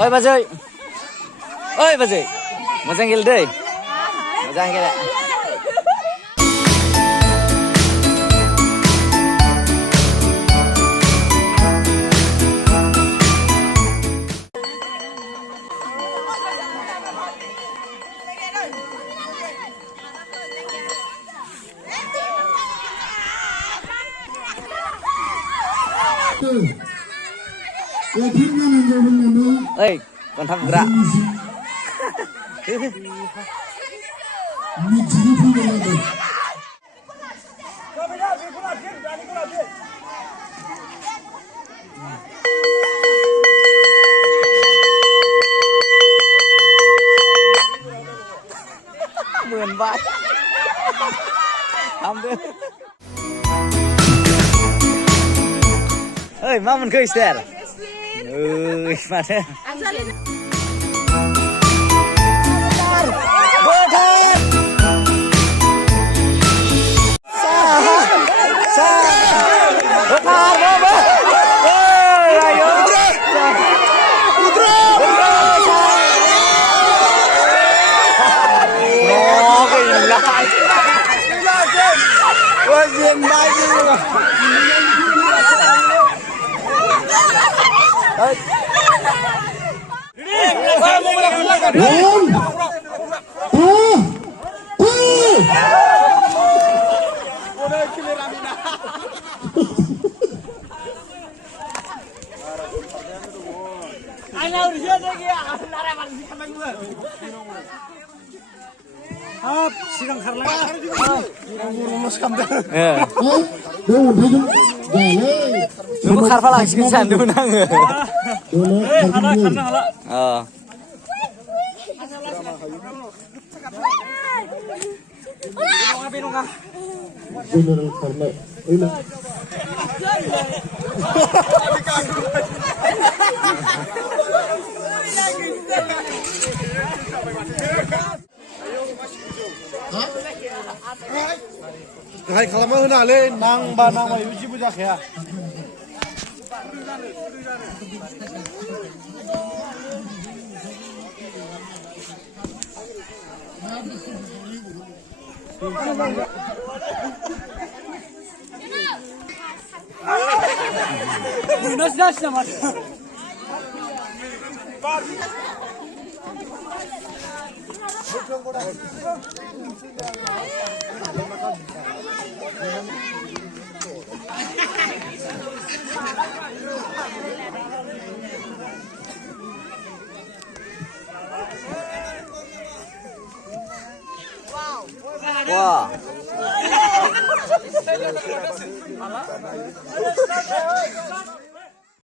Oi Bajoy. Oi Bajoy. Mo장 गेले दै. Mo장 गेले. Ê, còn thăm gạ. Mượn vãi. Thăm đi. Ê, má mình khơi xe rồi. Ui, mà thế. 시간 가라. Nunggu karva lagi kan dulu nang. 하나. Oh. Hai kalama huna le nang ba nang ma yuji buja khaya. Nasıl ama? Wow.